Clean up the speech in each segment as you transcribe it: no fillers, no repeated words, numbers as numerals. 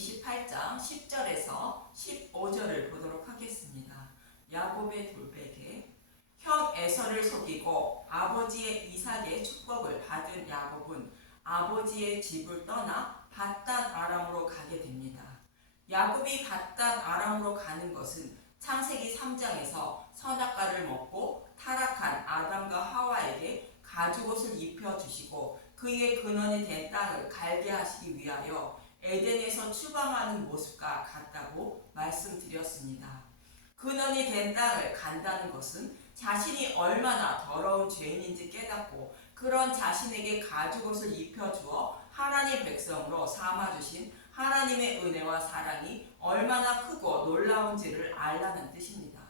28장 10절에서 15절을 보도록 하겠습니다. 야곱의 돌베개. 형 에서를 속이고 아버지의 이삭의 축복을 받은 야곱은 아버지의 집을 떠나 밧단 아람으로 가게 됩니다. 야곱이 밧단 아람으로 가는 것은 창세기 3장에서 선악과를 먹고 타락한 아담과 하와에게 가죽옷을 입혀주시고 그의 근원이 된 땅을 갈게 하시기 위하여 에덴에서 추방하는 모습과 같다고 말씀드렸습니다. 근원이 된 땅을 간다는 것은 자신이 얼마나 더러운 죄인인지 깨닫고 그런 자신에게 가죽옷을 입혀주어 하나님 백성으로 삼아주신 하나님의 은혜와 사랑이 얼마나 크고 놀라운지를 알라는 뜻입니다.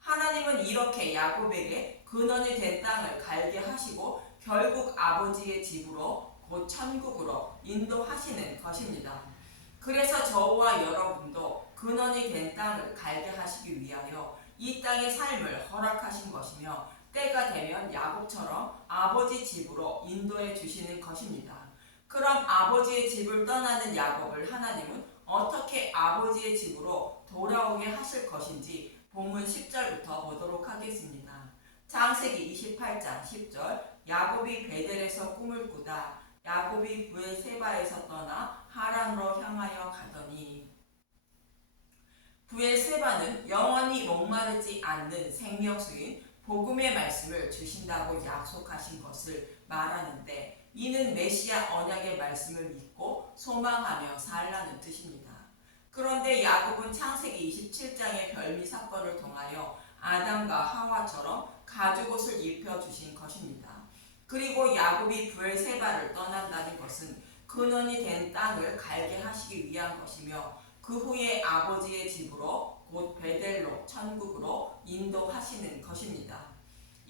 하나님은 이렇게 야곱에게 근원이 된 땅을 갈게 하시고 결국 아버지의 집으로 곧 천국으로 인도하시는 것입니다. 그래서 저와 여러분도 근원이 된 땅을 갈게 하시기 위하여 이 땅의 삶을 허락하신 것이며 때가 되면 야곱처럼 아버지 집으로 인도해 주시는 것입니다. 그럼 아버지의 집을 떠나는 야곱을 하나님은 어떻게 아버지의 집으로 돌아오게 하실 것인지 본문 10절부터 보도록 하겠습니다. 창세기 28장 10절. 야곱이 베델에서 꿈을 꾸다 야곱이 브엘세바에서 떠나 하란으로 향하여 가더니. 브엘세바는 영원히 목마르지 않는 생명수인 복음의 말씀을 주신다고 약속하신 것을 말하는데 이는 메시아 언약의 말씀을 믿고 소망하며 살라는 뜻입니다. 그런데 야곱은 창세기 27장의 별미 사건을 통하여 아담과 하와처럼 가죽옷을 입혀주신 것입니다. 그리고 야곱이 브엘세바를 떠난다는 것은 근원이 된 땅을 갈게 하시기 위한 것이며 그 후에 아버지의 집으로 곧 베델로 천국으로 인도하시는 것입니다.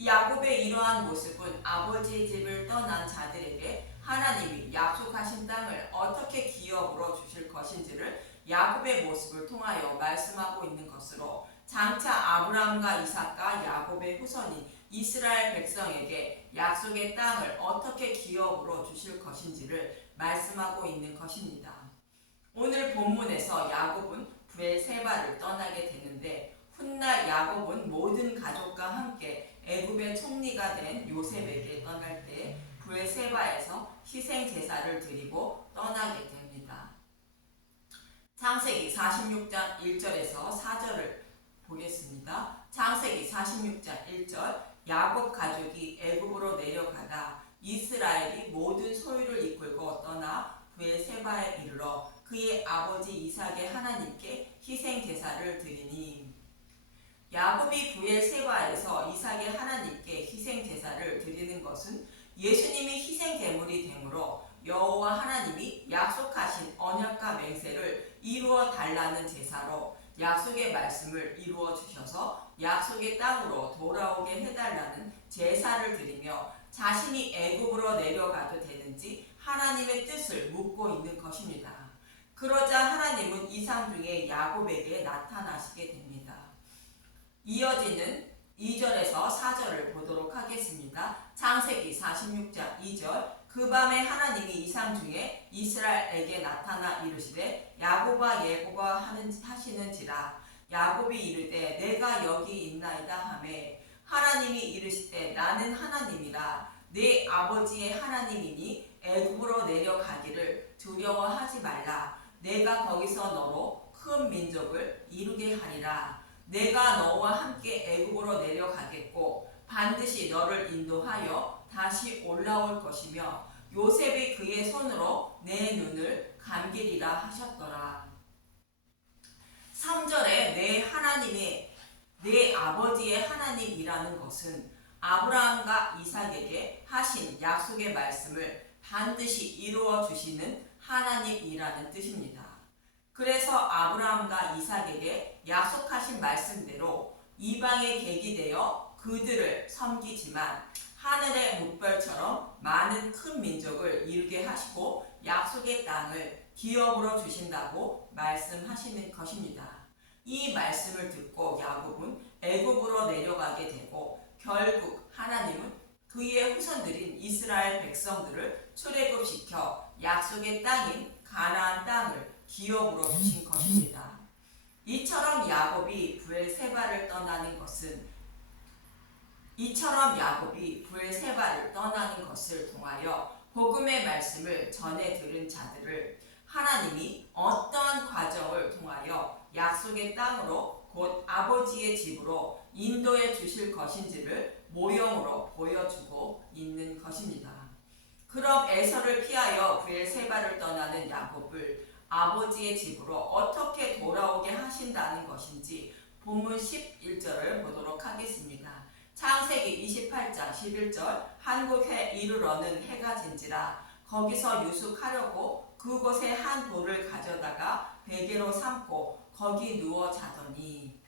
야곱의 이러한 모습은 아버지의 집을 떠난 자들에게 하나님이 약속하신 땅을 어떻게 기업으로 주실 것인지를 야곱의 모습을 통하여 말씀하고 있는 것으로 장차 아브라함과 이삭과 야곱의 후손인 이스라엘 백성에게 약속의 땅을 어떻게 기업으로 주실 것인지를 말씀하고 있는 것입니다. 오늘 본문에서 야곱은 브엘세바를 떠나게 되는데 훗날 야곱은 모든 가족과 함께 애굽의 총리가 된 요셉에게 떠날 때 브엘세바에서 희생 제사를 드리고 떠나게 됩니다. 창세기 46장 1절에서 4절을 보겠습니다. 창세기 46장 1절. 야곱 가족이 애굽으로 내려가다 이스라엘이 모든 소유를 이끌고 떠나 브엘세바에 이르러 그의 아버지 이삭의 하나님께 희생 제사를 드리니. 야곱이 브엘세바에서 이삭의 하나님께 희생 제사를 드리는 것은 예수님이 희생 제물이 되므로 여호와 하나님이 약속하신 언약과 맹세를 이루어 달라는 제사로 약속의 말씀을 이루어 주셔서 약속의 땅으로 돌아오게 해달라는 제사를 드리며 자신이 애굽으로 내려가도 되는지 하나님의 뜻을 묻고 있는 것입니다. 그러자 하나님은 이상 중에 야곱에게 나타나시게 됩니다. 이어지는 2절에서 4절을 보도록 하겠습니다. 창세기 46장 2절. 그 밤에 하나님이 이상 중에 이스라엘에게 나타나 이르시되 야곱아 예고가 하시는지라. 야곱이 이르되 내가 여기 있나이다 하매 하나님이 이르시되 나는 하나님이라 내 아버지의 하나님이니 애굽으로 내려가기를 두려워하지 말라. 내가 거기서 너로 큰 민족을 이루게 하리라. 내가 너와 함께 애굽으로 내려가겠고 반드시 너를 인도하여 다시 올라올 것이며 요셉이 그의 손으로 내 눈을 감기리라 하셨더라. 3절에 내 아버지의 하나님이라는 것은 아브라함과 이삭에게 하신 약속의 말씀을 반드시 이루어 주시는 하나님이라는 뜻입니다. 그래서 아브라함과 이삭에게 약속하신 말씀대로 이방의 객이 되어 그들을 섬기지만 하늘의 묵별처럼 많은 큰 민족을 이루게 하시고 약속의 땅을 기업으로 주신다고 말씀하시는 것입니다. 이 말씀을 듣고 야곱은 애굽으로 내려가게 되고 결국 하나님은 그의 후손들인 이스라엘 백성들을 출애굽시켜 약속의 땅인 가나안 땅을 기업으로 주신 것입니다. 이처럼 야곱이 브엘세바를 떠나는 것을 통하여 복음의 말씀을 전해 들은 자들을 하나님이 어떠한 과정을 통하여 약속의 땅으로 곧 아버지의 집으로 인도해 주실 것인지를 모형으로 보여주고 있는 것입니다. 그럼 에서를 피하여 브엘세바를 떠나는 야곱을 아버지의 집으로 어떻게 돌아오게 하신다는 것인지 본문 11절을 보도록 하겠습니다. 창세기 28장 11절 한국에 이르러는 해가 진지라 거기서 유숙하려고 그곳에 한 돌을 가져다가 베개로 삼고 거기 누워 자더니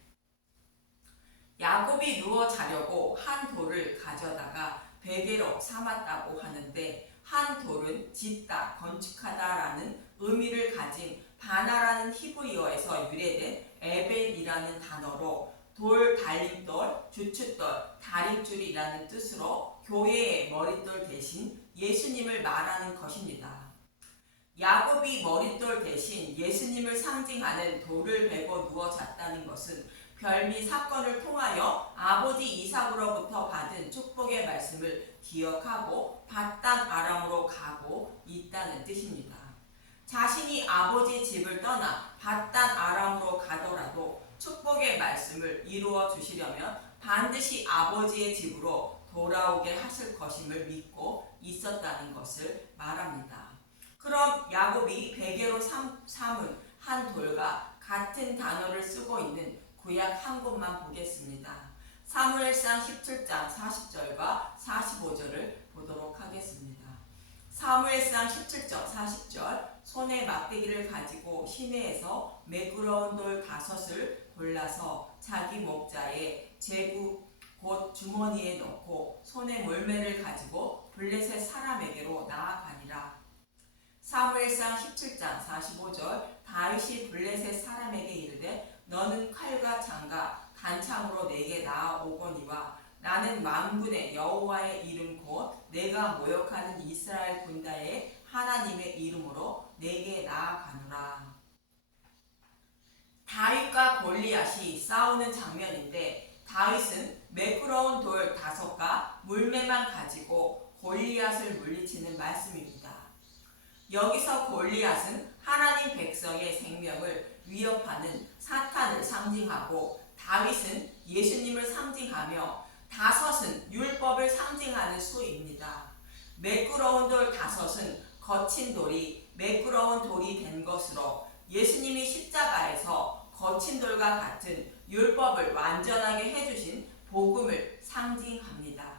야곱이 누워 자려고 한 돌을 가져다가 베개로 삼았다고 하는데 한 돌은 짓다, 건축하다라는 의미를 가진 바나라는 히브리어에서 유래된 에벨이라는 단어로 돌, 달림돌, 주춧돌, 다림줄이라는 뜻으로 교회의 머릿돌 대신 예수님을 말하는 것입니다. 야곱이 머릿돌 대신 예수님을 상징하는 돌을 베고 누워 잤다는 것은 별미 사건을 통하여 아버지 이삭으로부터 받은 축복의 말씀을 기억하고 밧단 아람으로 가고 있다는 뜻입니다. 자신이 아버지 집을 떠나 밧단 아람으로 가더라도 축복의 말씀을 이루어 주시려면 반드시 아버지의 집으로 돌아오게 하실 것임을 믿고 있었다는 것을 말합니다. 그럼 야곱이 베개로 삼은 한 돌과 같은 단어를 쓰고 있는 구약 한 곳만 보겠습니다. 사무엘상 17장 40절과 45절을 보도록 하겠습니다. 사무엘상 17장 40절 손에 막대기를 가지고 시내에서 매끄러운 돌 5을 골라서 자기 목자의 제구 곧 주머니에 넣고 손에 몰매를 가지고 블레셋 사람에게로 나아가니라. 사무엘상 17장 45절 다윗이 블레셋 사람에게 이르되 너는 칼과 창과 단창으로 내게 나아오거니와 나는 만군의 여호와의 이름 곧 내가 모욕하는 이스라엘 군대의 하나님의 이름으로 내게 나아가노라. 다윗과 골리앗이 싸우는 장면인데 다윗은 매끄러운 돌 5과 물매만 가지고 골리앗을 물리치는 말씀입니다. 여기서 골리앗은 하나님 백성의 생명을 위협하는 사탄을 상징하고 다윗은 예수님을 상징하며 5은 율법을 상징하는 수입니다. 매끄러운 돌 5은 거친 돌이 매끄러운 돌이 된 것으로 예수님이 십자가에서 거친 돌과 같은 율법을 완전하게 해주신 복음을 상징합니다.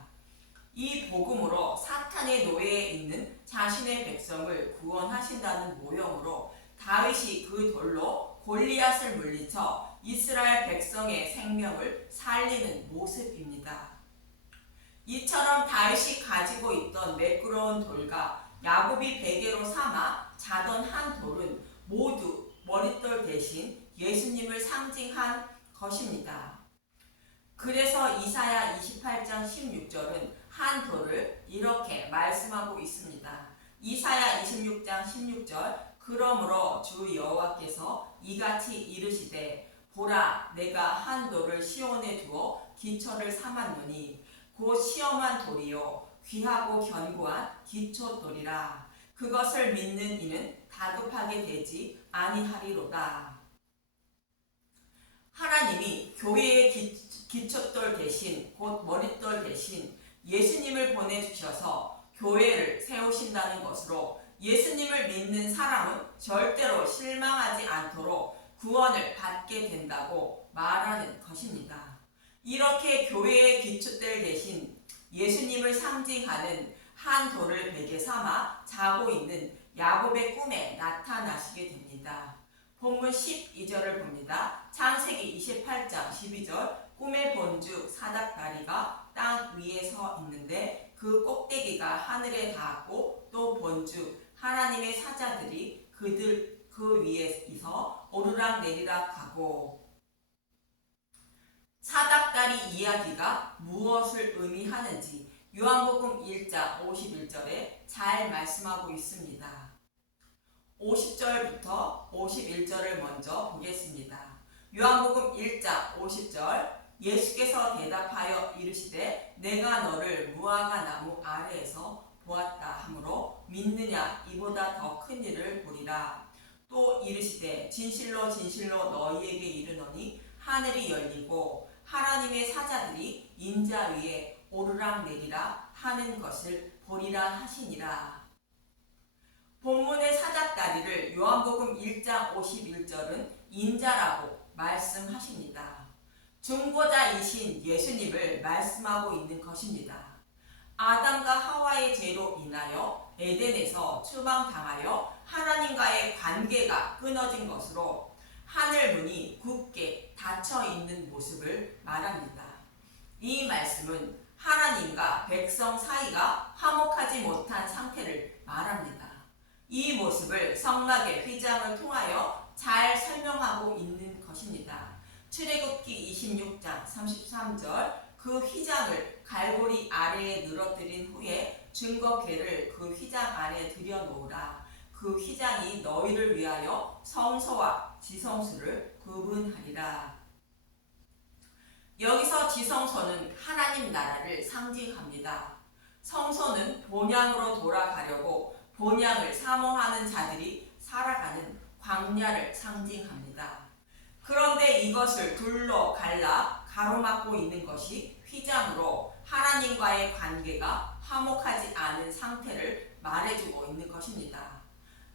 이 복음으로 사탄의 노예에 있는 자신의 백성을 구원하신다는 모형으로 다윗이 그 돌로 골리앗을 물리쳐 이스라엘 백성의 생명을 살리는 모습입니다. 이처럼 다윗이 가지고 있던 매끄러운 돌과 야곱이 베개로 삼아 자던 한 돌은 모두 머릿돌 대신 예수님을 상징한 것입니다. 그래서 이사야 28장 16절은 한 돌을 이렇게 말씀하고 있습니다. 이사야 26장 16절 그러므로 주 여호와께서 이같이 이르시되 보라 내가 한 돌을 시온에 두어 기초를 삼았노니 곧 시험한 돌이요 귀하고 견고한 기초돌이라 그것을 믿는 이는 다급하게 되지 아니하리로다. 하나님이 교회의 기초돌 대신 곧 머릿돌 대신 예수님을 보내주셔서 교회를 세우신다는 것으로 예수님을 믿는 사람은 절대로 실망하지 않도록 구원을 받게 된다고 말하는 것입니다. 이렇게 교회의 기초돌 대신 예수님을 상징하는 한 돌을 베개 삼아 자고 있는 야곱의 꿈에 나타나시게 됩니다. 본문 12절을 봅니다. 창세기 28장 12절 꿈의 본즉 사닥다리가 땅 위에 서 있는데 그 꼭대기가 하늘에 닿았고 또 본즉 하나님의 사자들이 그 위에서 오르락 내리락 하고 사닥다리 이야기가 무엇을 의미하는지 요한복음 1장 51절에 잘 말씀하고 있습니다. 50절부터 51절을 먼저 보겠습니다. 요한복음 1장 50절 예수께서 대답하여 이르시되 내가 너를 무화과 나무 아래에서 보았다 하므로 믿느냐 이보다 더 큰 일을 보리라. 또 이르시되 진실로 진실로 너희에게 이르노니 하늘이 열리고 하나님의 사자들이 인자 위에 오르락내리락 하는 것을 보리라 하시니라. 본문의 사자다리를 요한복음 1장 51절은 인자라고 말씀하십니다. 중보자이신 예수님을 말씀하고 있는 것입니다. 아담과 하와의 죄로 인하여 에덴에서 추방당하여 하나님과의 관계가 끊어진 것으로 하늘문이 굳게 닫혀 있는 모습을 말합니다. 이 말씀은 하나님과 백성 사이가 화목하지 못한 상태를 말합니다. 이 모습을 성막의 휘장을 통하여 잘 설명하고 있는 것입니다. 출애굽기 26장 33절 그 휘장을 갈고리 아래에 늘어뜨린 후에 증거궤를 그 휘장 안에 들여놓으라. 그 휘장이 너희를 위하여 성소와 지성소를 구분하리라. 여기서 지성소는 하나님 나라를 상징합니다. 성소는 본향으로 돌아가려고 본향을 사모하는 자들이 살아가는 광야를 상징합니다. 그런데 이것을 둘러 갈라 가로막고 있는 것이 휘장으로 하나님과의 관계가 화목하지 않은 상태를 말해주고 있는 것입니다.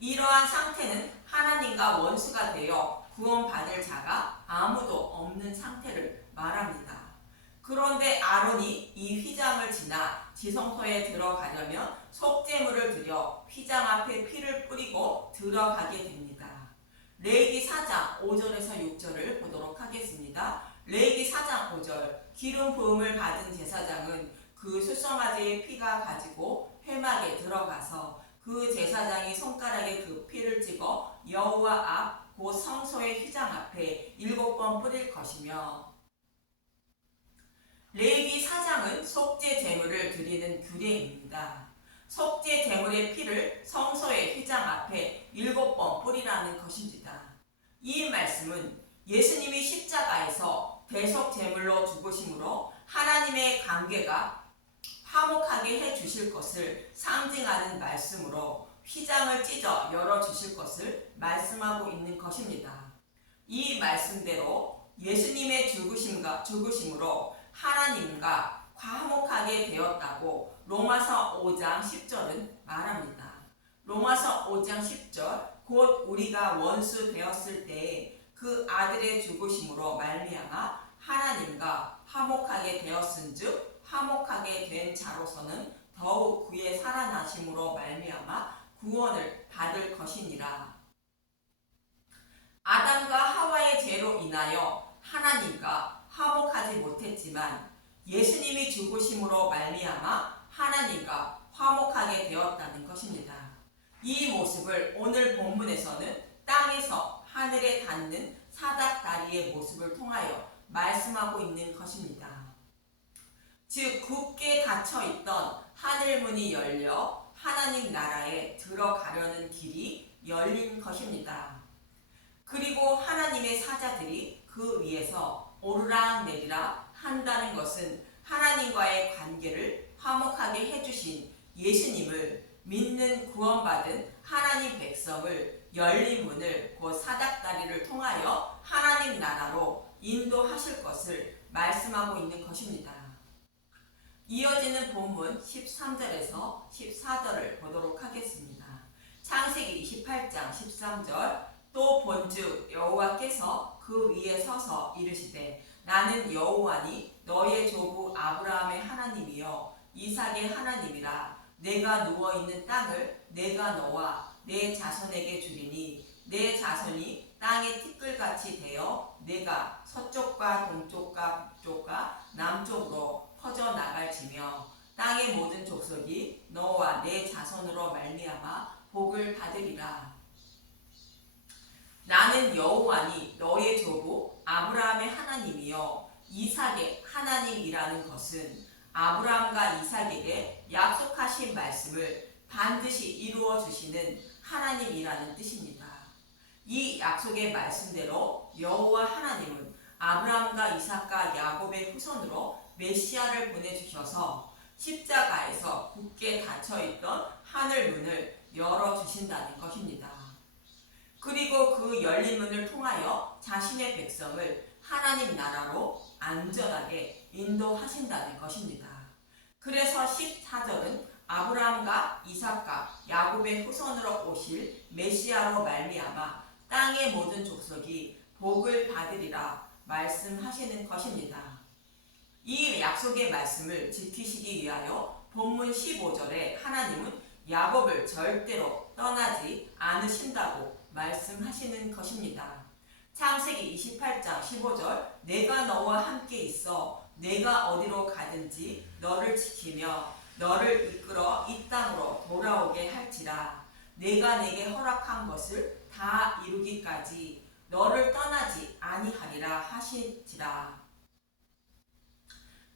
이러한 상태는 하나님과 원수가 되어 구원받을 자가 아무도 없는 상태를 말합니다. 그런데 아론이 이 휘장을 지나 지성소에 들어가려면 속죄물을 드려 휘장 앞에 피를 뿌리고 들어가게 됩니다. 레위기 4장 5절에서 6절을 보도록 하겠습니다. 레위기 4장 5절 기름 부음을 받은 제사장은 그 수송아지의 피가 가지고 회막에 들어가서 그 제사장이 손가락에 그 피를 찍어 여호와 앞 곧 성소의 휘장 앞에 7번 뿌릴 것이며, 레위기 4장은 속죄 제물을 드리는 규례입니다. 속죄 제물의 피를 성소의 휘장 앞에 7번 뿌리라는 것입니다. 이 말씀은 예수님이 십자가에서 대속 제물로 죽으심으로 하나님의 관계가 화목하게 해주실 것을 상징하는 말씀으로 휘장을 찢어 열어주실 것을 말씀하고 있는 것입니다. 이 말씀대로 예수님의 죽으심으로 하나님과 화목하게 되었다고 로마서 5장 10절은 말합니다. 로마서 5장 10절 곧 우리가 원수 되었을 때에 그 아들의 죽으심으로 말미암아 하나님과 화목하게 되었은즉 화목하게 된 자로서는 더욱 그의 살아나심으로 말미암아 구원을 받을 것이니라. 아담과 하와의 죄로 인하여 하나님과 화목하지 못했지만 예수님이 죽으심으로 말미암아 하나님과 화목하게 되었다는 것입니다. 이 모습을 오늘 본문에서는 땅에서 하늘에 닿는 사닥다리의 모습을 통하여 말씀하고 있는 것입니다. 즉 굳게 닫혀있던 하늘문이 열려 하나님 나라에 들어가려는 길이 열린 것입니다. 그리고 하나님의 사자들이 그 위에서 오르락내리락 한다는 것은 하나님과의 관계를 화목하게 해주신 예수님을 믿는 구원받은 하나님 백성을 열린 문을 곧 사닥다리를 통하여 하나님 나라로 인도하실 것을 말씀하고 있는 것입니다. 이어지는 본문 13절에서 14절을 보도록 하겠습니다. 창세기 28장 13절 또 본즉 여호와께서 그 위에 서서 이르시되 나는 여호와니 너의 조부 아브라함의 하나님이요 이삭의 하나님이라. 내가 누워있는 땅을 내가 너와 내 자손에게 주리니 내 자손이 땅의 티끌같이 되어 내가 서쪽과 동쪽과 북쪽과 남쪽으로 퍼져나갈지며 땅의 모든 족속이 너와 내 자손으로 말미암아 복을 받으리라. 나는 여호와니 너의 조부 아브라함의 하나님이요 이삭의 하나님이라는 것은 아브라함과 이삭에게 약속하신 말씀을 반드시 이루어 주시는 하나님이라는 뜻입니다. 이 약속의 말씀대로 여호와 하나님은 아브라함과 이삭과 야곱의 후손으로 메시아를 보내주셔서 십자가에서 굳게 닫혀있던 하늘 문을 열어주신다는 것입니다. 그리고 그 열린 문을 통하여 자신의 백성을 하나님 나라로 안전하게 인도하신다는 것입니다. 그래서 14절은 아브라함과 이삭과 야곱의 후손으로 오실 메시아로 말미암아 땅의 모든 족속이 복을 받으리라 말씀하시는 것입니다. 이 약속의 말씀을 지키시기 위하여 본문 15절에 하나님은 야곱을 절대로 떠나지 않으신다고 말씀하시는 것입니다. 창세기 28장 15절 내가 너와 함께 있어 내가 어디로 가든지 너를 지키며 너를 이끌어 이 땅으로 돌아오게 할지라. 내가 내게 허락한 것을 다 이루기까지 너를 떠나지 아니하리라 하시지라.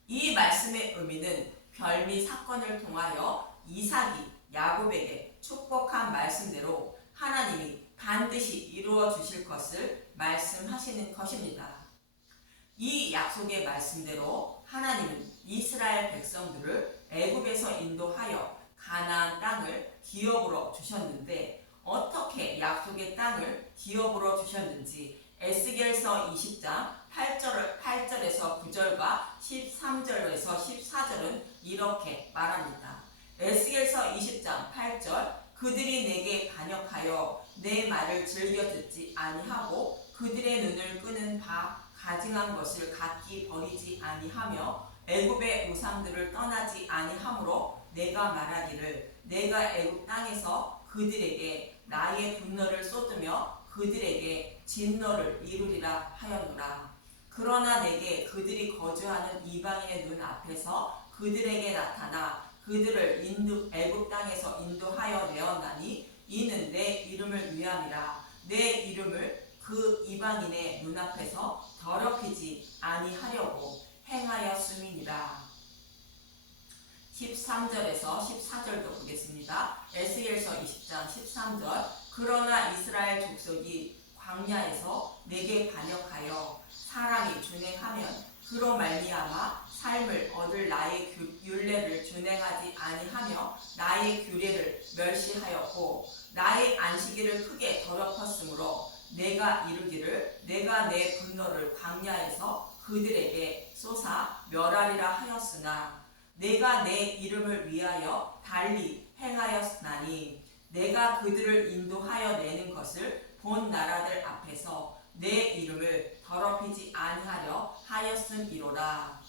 이 말씀의 의미는 별미 사건을 통하여 이삭이 야곱에게 축복한 말씀대로 하나님이 반드시 이루어 주실 것을 말씀하시는 것입니다. 이 약속의 말씀대로 하나님은 이스라엘 백성들을 애굽에서 인도하여 가나안 땅을 기업으로 주셨는데 어떻게 약속의 땅을 기업으로 주셨는지 에스겔서 20장 8절에서 9절과 13절에서 14절은 이렇게 말합니다. 에스겔서 20장 8절 그들이 내게 반역하여 내 말을 즐겨 듣지 아니하고 그들의 눈을 끄는 바 가증한 것을 각기 버리지 아니하며 애굽의 우상들을 떠나지 아니하므로 내가 말하기를 내가 애굽 땅에서 그들에게 나의 분노를 쏟으며 그들에게 진노를 이루리라 하였노라. 그러나 내게 그들이 거주하는 이방인의 눈 앞에서 그들에게 나타나 그들을 애굽 땅에서 인도하여 내었나니 이는 내 이름을 위함이라. 내 이름을 그 이방인의 눈앞에서 더럽히지 아니하려고 행하였음이니라. 13절에서 14절도 보겠습니다. 에스겔서 20장 13절 그러나 이스라엘 족속이 광야에서 내게 반역하여 사람이 준행하면 그로 말미암아 삶을 얻을 나의 율례를 준행하지 아니하며 나의 규례를 멸시하였고 나의 안식일을 크게 더럽혔으므로 내가 이르기를 내가 내 분노를 광야에서 그들에게 쏟아 멸하리라 하였으나 내가 내 이름을 위하여 달리 행하였나니 내가 그들을 인도하여 내는 것을 본 나라들 앞에서 내 이름을 더럽히지 아니하려 하였음이로라.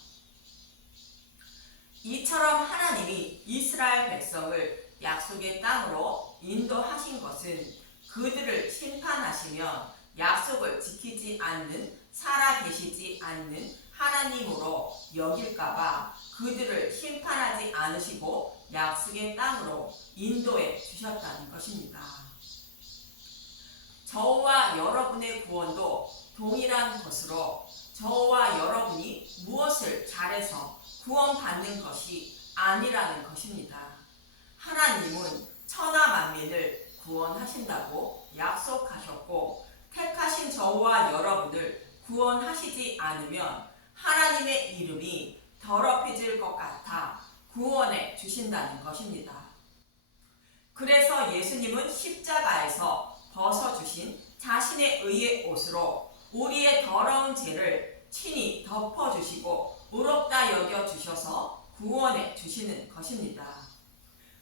이처럼 하나님이 이스라엘 백성을 약속의 땅으로 인도하신 것은 그들을 심판하시면 약속을 지키지 않는 살아계시지 않는 하나님으로 여길까봐 그들을 심판하지 않으시고 약속의 땅으로 인도해 주셨다는 것입니다. 저와 여러분의 구원도 동일한 것으로 저와 여러분이 무엇을 잘해서 구원받는 것이 아니라는 것입니다. 하나님은 천하 만민을 구원하신다고 약속하셨고 택하신 저와 여러분을 구원하시지 않으면 하나님의 이름이 더럽혀질 것 같아 구원해 주신다는 것입니다. 그래서 예수님은 십자가에서 벗어주신 자신의 의의 옷으로 우리의 더러운 죄를 친히 덮어주시고 의롭다 여겨주셔서 구원해 주시는 것입니다.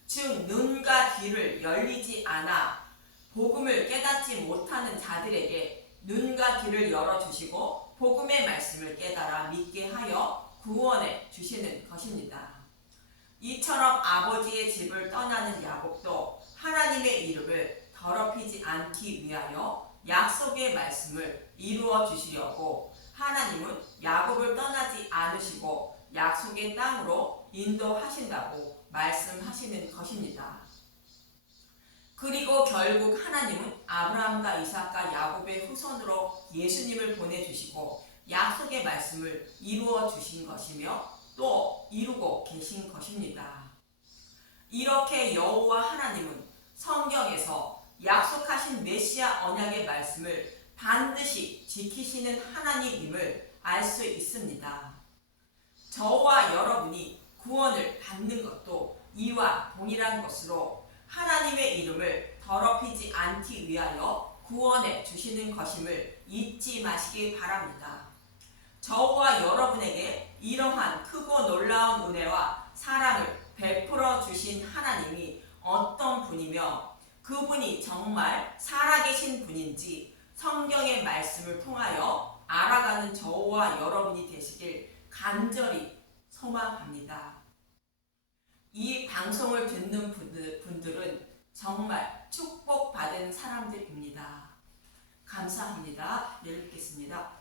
즉 눈과 귀를 열리지 않아 복음을 깨닫지 못하는 자들에게 눈과 귀를 열어주시고 복음의 말씀을 깨달아 믿게 하여 구원해 주시는 것입니다. 이처럼 아버지의 집을 떠나는 야곱도 하나님의 이름을 더럽히지 않기 위하여 약속의 말씀을 이루어 주시려고 하나님은 야곱을 떠나지 않으시고 약속의 땅으로 인도하신다고 말씀하시는 것입니다. 그리고 결국 하나님은 아브라함과 이삭과 야곱의 후손으로 예수님을 보내주시고 약속의 말씀을 이루어 주신 것이며 또 이루고 계신 것입니다. 이렇게 여호와 하나님은 성경에서 약속하신 메시아 언약의 말씀을 반드시 지키시는 하나님임을 알 수 있습니다. 저와 여러분이 구원을 받는 것도 이와 동일한 것으로 하나님의 이름을 더럽히지 않기 위하여 구원해 주시는 것임을 잊지 마시기 바랍니다. 저와 여러분에게 이러한 크고 놀라운 은혜와 사랑을 베풀어 주신 하나님이 어떤 분이며 그분이 정말 살아계신 분인지 성경의 말씀을 통하여 알아가는 저와 여러분이 되시길 간절히 소망합니다. 이 방송을 듣는 분들은 정말 축복받은 사람들입니다. 감사합니다. 내일 뵙겠습니다.